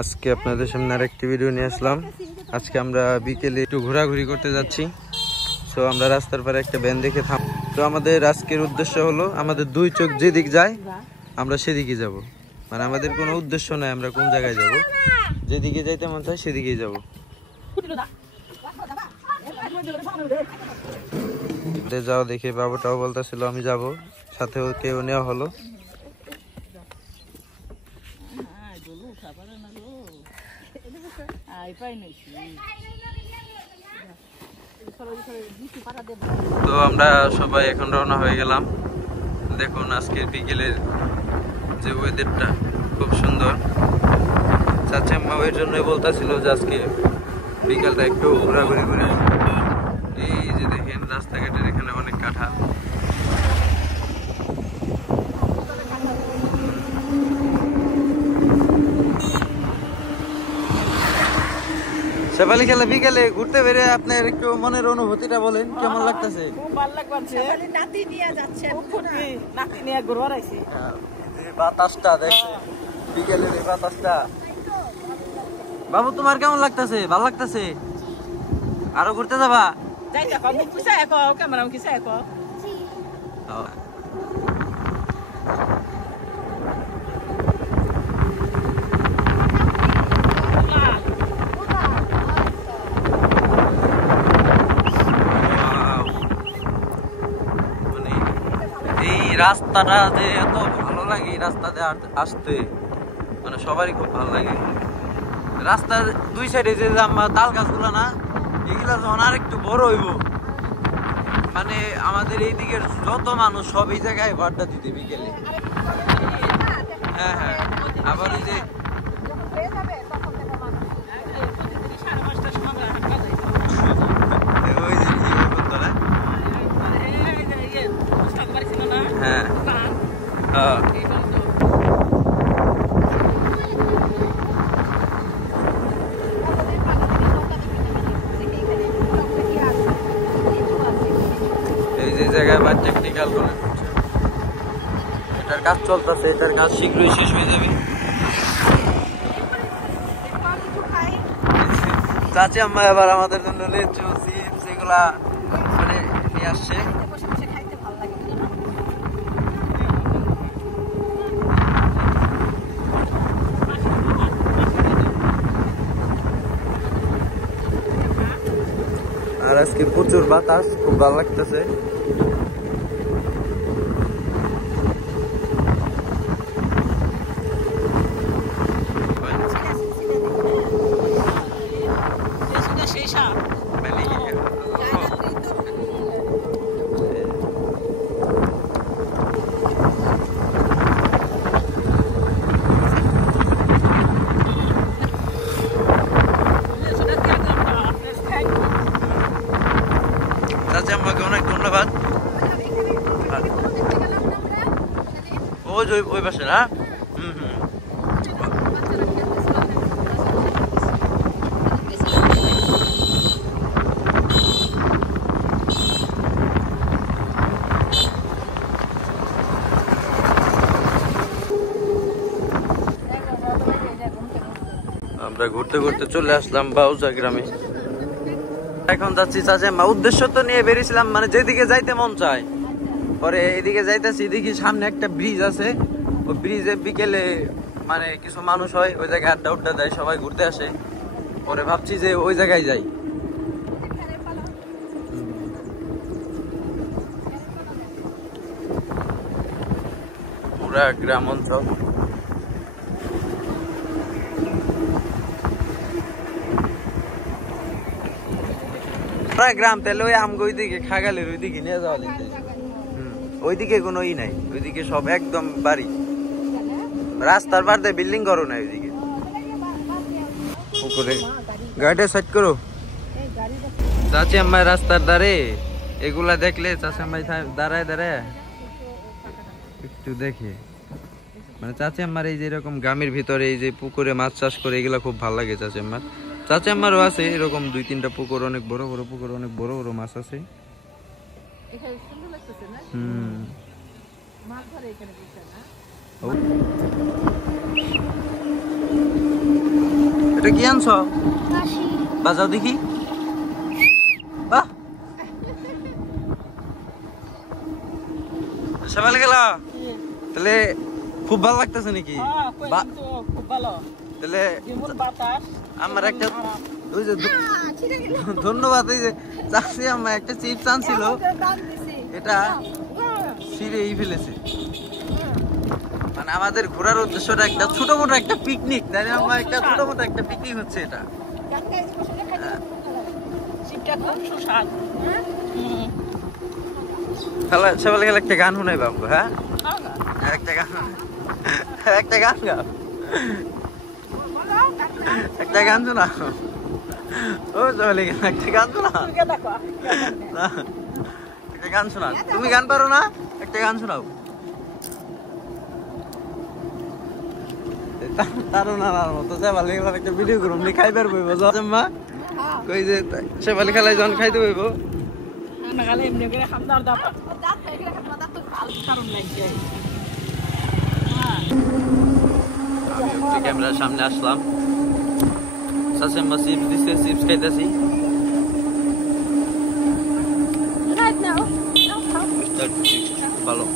আজকে আপনাদের সামনে আরেকটি ভিডিও নিয়ে আসলাম। আজকে আমরা বিকেলে একটু ঘোরাঘুরি করতে যাচ্ছি। তো আমরা রাস্তার পারে একটা ভ্যান দেখে থাম। তো আমাদের আজকের উদ্দেশ্য হলো আমাদের দুই চোখ যেদিক যায় আমরা সেদিকে যাব। মানে আমাদের কোনো উদ্দেশ্য নাই আমরা কোন জায়গায় যাব, যেদিকে যাইতে মন চায় সেদিকেই যাব। যাও দেখে বাবুটাও বলতেছিল আমি যাব, সাথে কেউ নেওয়া হলো। তো আমরা সবাই এখন রওনা হয়ে গেলাম। দেখুন আজকের বিকেলের যে ওয়েদারটা খুব সুন্দর। চাচা আম্মা এর জন্য বলতেছিল যে আজকে বিকালটা একটু ঘোরাঘুরি করে। এই যে দেখেন রাস্তাঘাটের এখানে অনেক কাঁঠাল। শেফালি খেলা বিকেলে ঘুরতে বেরে আপনার একটু মনের অনুভূতিটা বলেন, কেমন লাগতেছে? খুব ভালো লাগছে। নাতি নিয়ে যাচ্ছে, নাতি নিয়ে ঘুরবার আইছি। বাতাসটা দেখছে বিকেলের এই বাতাসটা। বাবু তোমার কেমন লাগতেছে? ভালো লাগতেছে? আরো ঘুরতে যাবা? যাই দেখো, মুখ কিসা একো, ক্যামেরা কিসা একো। রাস্তাটা যে এত ভালো লাগে, রাস্তাতে আসতে মানে সবারই খুব ভালো লাগে। রাস্তার দুই সাইডে যে তাল গাছগুলো না, এগুলা যখন আর একটু বড় হইব, মানে আমাদের এই দিকের যত মানুষ সব এই জায়গায় আড্ডা দিতে বিকেলে। হ্যাঁ হ্যাঁ, আবার ওই যে টেকনিক্যাল কলেজ, এটার কাজ চলতেছে, এটার কাজ শীঘ্রই শেষ হয়ে যাবে। চাচি আম্মা এবার আমাদের জন্য লেচু চিপস এগুলা মানে নিয়ে আসছে। আর আজকে প্রচুর বাতাস, খুব ভালো লাগতেছে। আমাকে অনেক ধন্যবাদ। ওই পাশে না, আমরা ঘুরতে ঘুরতে চলে আসলাম বাউজা গ্রামে। এখন যাচ্ছি চাচা আম্মা, উদ্দেশ্য তো নিয়ে বেরিয়েছিলাম মানে যেদিকে যাইতে মন চায়। পরে এদিকে যাইতেছি, দেখি সামনে একটা ব্রিজ আছে, ওই ব্রিজে বিকেলে মানে কিছু মানুষ হয়, ওই জায়গায় আড্ডা উড্ডা দেয়, সবাই ঘুরতে আসে। পরে ভাবছি যে ওই জায়গায় যাই। পুরা গ্রাম অঞ্চল, গ্রাম তাহলে ওই আমগো ওইদিকে খাগালের ওইদিকে নিয়ে যাওয়া যেতে। ওইদিকে কোনো ই নাই, ওইদিকে সব একদম বাড়ি, রাস্তার পাড়ে বিল্ডিং করো না ওইদিকে। পুকুরে গাড়িটা সাইড করো। চাচি আম্মাই রাস্তার ধারে এগুলা দেখলে চাচি আম্মাই দাঁড়ায় দাঁড়ায় একটু দেখে, মানে চাচি আম্মার এই যে এরকম গ্রামের ভিতরে এই যে পুকুরে মাছ চাষ করে এগুলা খুব ভালো লাগে চাচি আম্মার। চাচি আম্মারও আছে এরকম 2-3টা পুকুর, অনেক বড় বড় পুকুর, অনেক বড় বড় মাছ আছে। এটা কি আনছো? বাজাও দেখি। বাহ, সবাই গেলা তাহলে খুব ভালো লাগতেছে নাকি? খুব ভালো। তাহলে যেমন বাতাস আমার একটা ওই যে ধন্যবাদ। এই যে চাষি আমার একটা চিপস আনছিল, এটা ছিঁড়েই ফেলেছে। মানে আমাদের ঘোরার উদ্দেশ্যটা একটা ছোট মোটো একটা পিকনিক, তাই না? আমার একটা ছোট মোটো একটা পিকনিক হচ্ছে এটা। সবাই গেলে একটা গান শোনাই বাবু। হ্যাঁ, একটা গান, একটা গান গাও, একটা গান শোনা। ও সবাই গেলে একটা গান শোনা, একটা গান শোনা। তুমি গান পারো না? একটা গান শোনাও। তার মতো সেবালি একটা ভিডিও করুন, খাইবার বইব মা কই যে সেবালি খেলায় যখন খাইতে বইব। ক্যামেরার সামনে আসলাম, চিপস দিচ্ছে, চিপস খাইতেছি। ভালো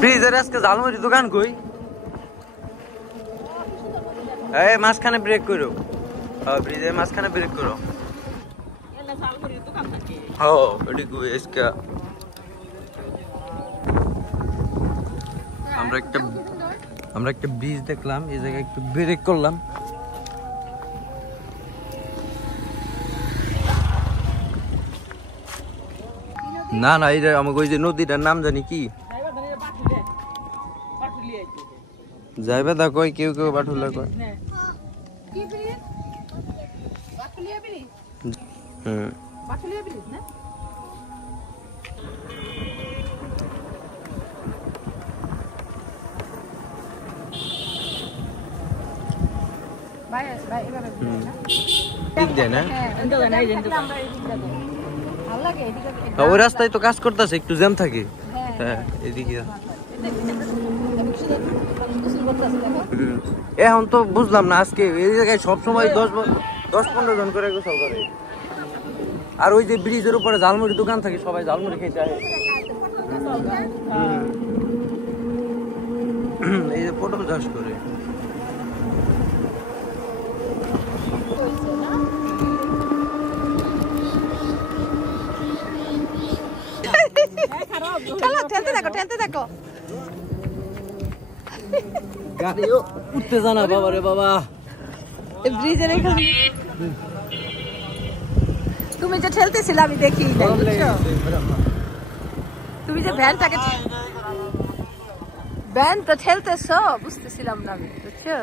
ব্রিজের আজকে ঝালমুড়ি দোকান কই? এই মাঝখানে ব্রেক করো, ব্রিজের মাঝখানে ব্রেক করো। আমরা একটা ব্রিজ দেখলাম, এই জায়গায় একটু ব্রেক করলাম। না না, এই যে আমাকে ওই যে নদীটার নাম জানি কি, যাইবে দা কই, কেউ কেউ বাটুলা কয়। ওই রাস্তায় তো কাজ করতেছে, একটু জ্যাম থাকে। হ্যাঁ, এদিকে এখন তো বুঝলাম না, আজকে এই জায়গায় সবসময় 10-15 জন করে গোসল করে। আর ওই যে ব্রিজের উপরে ঝালমুড়ি দোকান থাকে, সবাই ঝালমুড়ি খেতে আসে। এই যে পটল চাষ করে। গাড়িও উঠতে জানা বাবা রে বাবা। ব্রিজের এখানে তুমি যে ঠেলতেছিলে আমি দেখি, তুমি যে ভ্যান তো ঠেলতেছ, বুঝতেছিলাম না আমি, বুঝছো?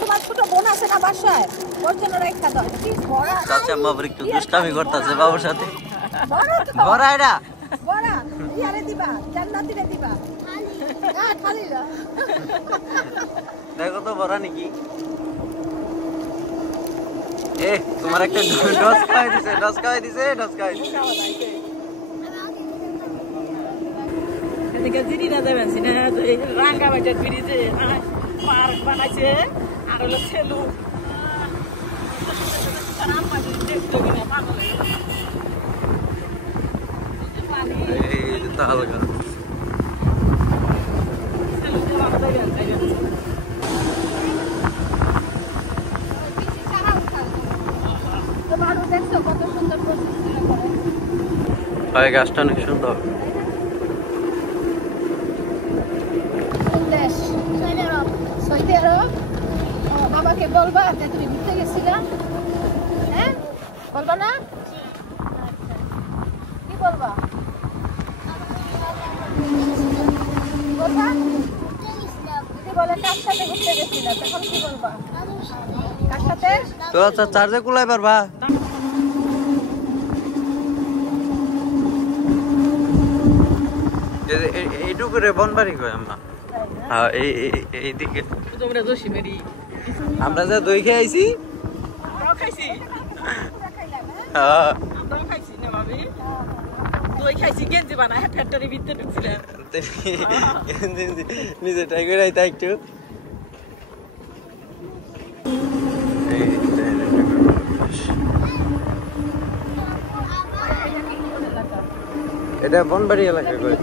তোমার ছোট বোন আছে না বাসায়, ওর জন্য রেখা দাও। চাচা বাবার একটু দুষ্টামি করতেছে বাবার সাথে। বড়া এটা বড়া ইয়ারে দিবা, জান্নাতিরে দিবা। হ্যাঁ, খালি না, দেখো তো বড়া নাকি। এ তোমার একটা ডস খাওয়াই দিছে, ডস খাওয়াই দিছে, ডস খাওয়াই দিছে। এদিকে দিদি না যাবেন সিনা, রাঙ্গা বাজার ব্রিজে পার্ক বানাইছে, আর হলো সেলু। এই যে তালগা গাছটা অনেক সুন্দর। সৌদি আরব বাবাকে বলবা যে তুমি ঘুরতে গেছিলা, হ্যাঁ বলবা না? কি বলবা? বলবা যদি বলে কার সাথে ঘুরতে গেছিলা, তখন কি বলবা? কার সাথে? তো চার্জে কুলাই পারবা? এইটুকু রে বনবাড়ি কয় আম্মা। হ্যাঁ এইদিকে তোমরা দোষী মেরি আমরা যা দই খেয়ে আইছি আমরাও খাইছি হ্যাঁ আমরাও খাইছি না ভাবি দই খাইছি গেঞ্জি বানায় ফ্যাক্টরি ভিতরে ঢুকছিলেন নিজে ট্রাই করে আইতা একটু এটা বনবাড়ি এলাকা করে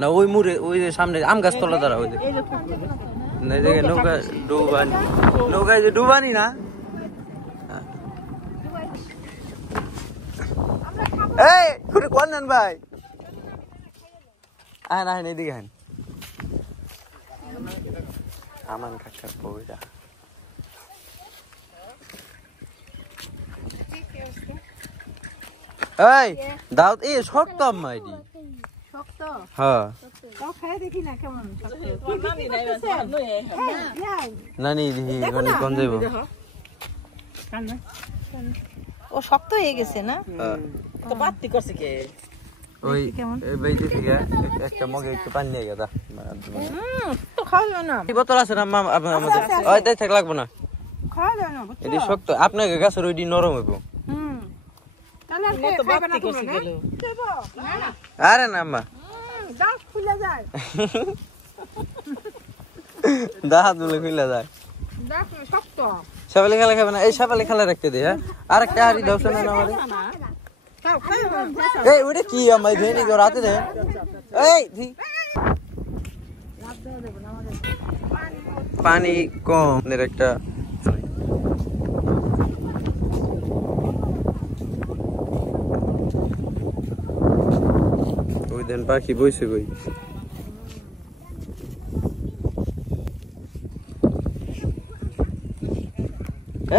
না ওই মুড়ে ওই যে সামনে আম গাছ তলা দ্বারা ওই দেখে নৌকা ডুবানি নৌকায় যে ডুবানি না এই খুঁড়ে কোন নেন ভাই আহেন আহেন এদিকে আহেন আমান কাকার বউটা এই দাউদ এ শক্ত আম্মা এডি শক্ত হ্যাঁ তাও খায় দেখি না কেমন নানি দিহি মানে কোন যাইব ও শক্ত হয়ে গেছে না তো বাতি করছে কে ওই এই বেজে থেকে একটা মগে একটু পানি নিয়ে গেদা তো খাওয়া যায় না এই বোতল আছে না আপনার আমাদের ওই দেখ থাক লাগবো না খাওয়া যায় না এডি শক্ত আপনাকে গাছের ওইডি নরম হইব তাহলে তো বাতি করছে গেল আরে না আম্মা দাঁত খুলে যায় দাঁত বলে খুলে যায় দাঁত শক্ত সাপালি খেলা খাবে না এই সাপালি খেলা রাখতে দে হ্যাঁ আর একটা হাড়ি দাও শোনা না আমারে তাও খায় এই ওটা কি আমায় ধেনি গো রাতে দে এই ধি পানি কম এর একটা ওই দেন পাখি বইছে কই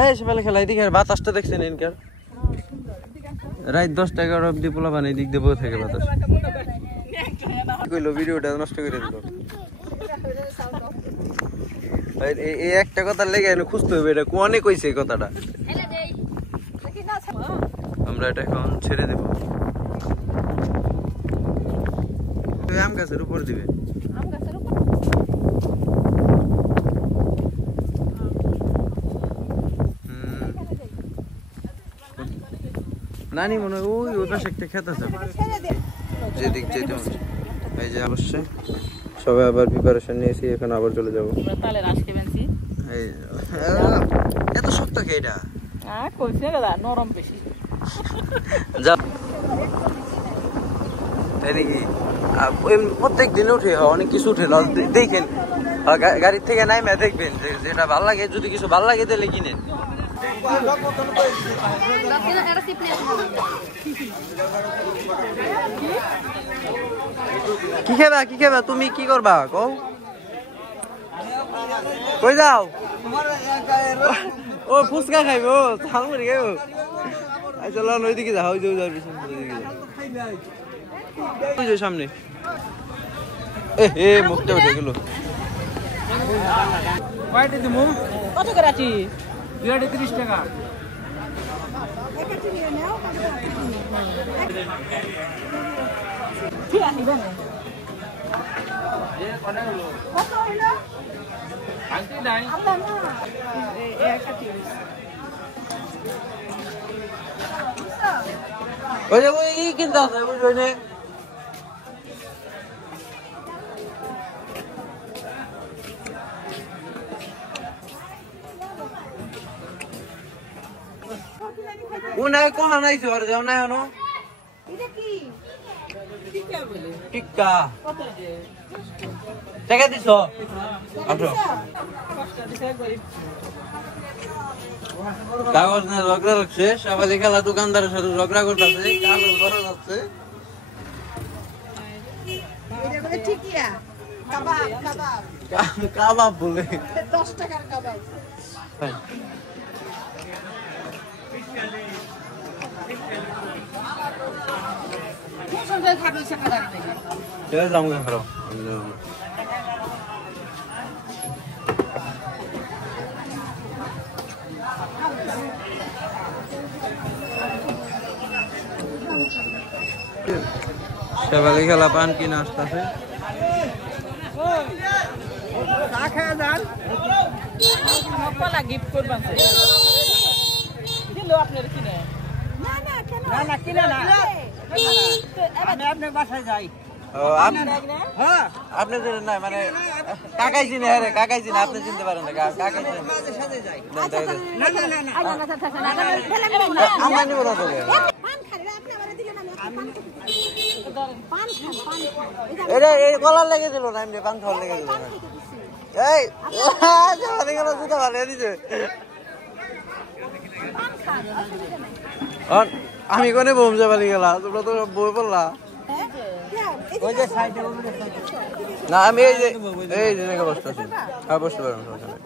এই সকালে খেলা এদিকে বাতাসটা দেখছেন এনকার রাত 10-11 অবধি পোলা বানাই দিক দেবো থেকে বাতাস কইলো ভিডিওটা নষ্ট করে দিল এই একটা কথা লেগে এনে খুঁজতে হবে এটা কোনে কইছে এই কথাটা আমরা এটা এখন ছেড়ে দেব আম গাছের উপর দিবে নানি মনে হয় ওই পাশে একটা খেত আছে যেদিক যেতে এই যে অবশ্যই সবাই আবার প্রিপারেশন নিয়েছি এখন আবার চলে যাবো তালে রাশ খেবেনছি এই এত শক্ত কে এটা কইছে দাদা নরম বেশি যা এদিকে প্রত্যেক দিন উঠে অনেক কিছু উঠে দেখেন গাড়ির থেকে নাইমে দেখবেন যেটা ভালো লাগে যদি কিছু ভালো লাগে তাহলে কিনেন কি খেবা তুমি কি করবা কও কই যাও ও ফুচকা খাইবো ঝালমুড়ি খাইবো আচ্ছা চলো ওইদিকে যাও ওই যে সামনে এ মুখটা উঠে গেল কত করে আছি 30 টাকা ঠিক আছে বলে কত হলো আনতে নাই আমরা না একটা তিরিশ ওই যে ওই কিনতে আছে বুঝবে না উনায় কোন আনাইছে আর যাও না এনো এটা কি টিক্কা টাকা দিছো আঠো কাগজ না ঝগড়া লাগছে সবাই খেলা দোকানদারের সাথে ঝগড়া করতেছে কাগজ ভরা যাচ্ছে এটা বলে ঠিকিয়া কাবাব কাবাব কাবাব বলে 10 টাকার কাবাব চলে যাবো খারাপ শেফালি খেলা পান কিনে আসতেছে। কলা গিফট করবেন দিল আপনার কিনে না না কেন না না কিনে না আমি আপনার বাসায় যাই আপনি চিনেন না মানে কাকাই চিনে আরে কাকাই চিনে আপনি চিনতে পারেন না কাকাই চিনে আমার নিব না তোকে পান খাবে আপনি আমারে দিলেন আমি পান খান পান এটা এই কলার লেগে দিল না এমনি পান খাওয়ার লেগে দিল না এই শেফালি খেলা জুতা ভালো দিছে আমি কোনে বোম শেফালি খেলা তোমরা তো বই পড়লা ওই যে সাইডে না আমি এই যে জায়গায় বসতেছি হ্যাঁ বসতে পারবেন সমস্যা নেই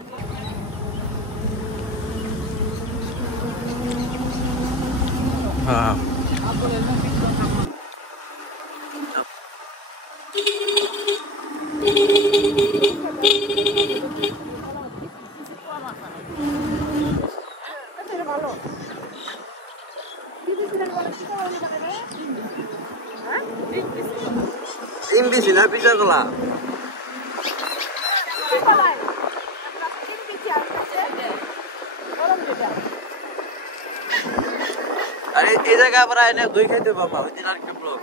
হ্যাঁ ডিম দিছি না পিঠা তোলা আরে এই জায়গা আবার এনে দই খাইতে বাবা ওই দিন আরেকটা ব্লগ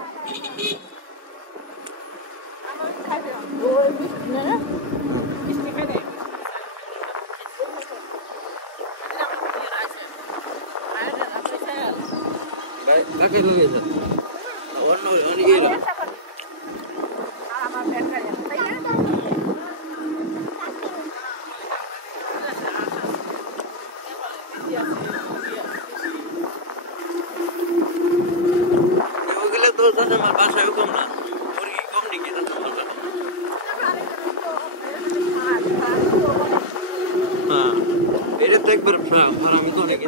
কাকে লইছে অন্য অনেকে ওগুলো তো আমার বাসায় কম না মুরগি কম নাকি হ্যাঁ এটা তো একবার আমি তো নাকি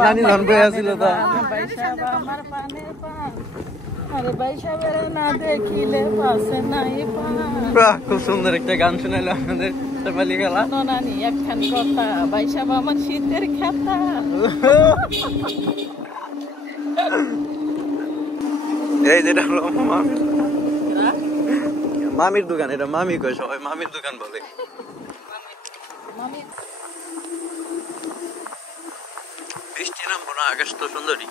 নানি ধন বই আছিল তা খুব সুন্দর একটা গান শোনাইলো আমাদের শেফালি খেলা নানি একখান কথা বাইসাব আমার শীতের খেতা এই যেটা হলো মামির দোকান এটা মামি কয় সবাই মামির দোকান বলে বৃষ্টি নামবো না আকাশ তো সুন্দরী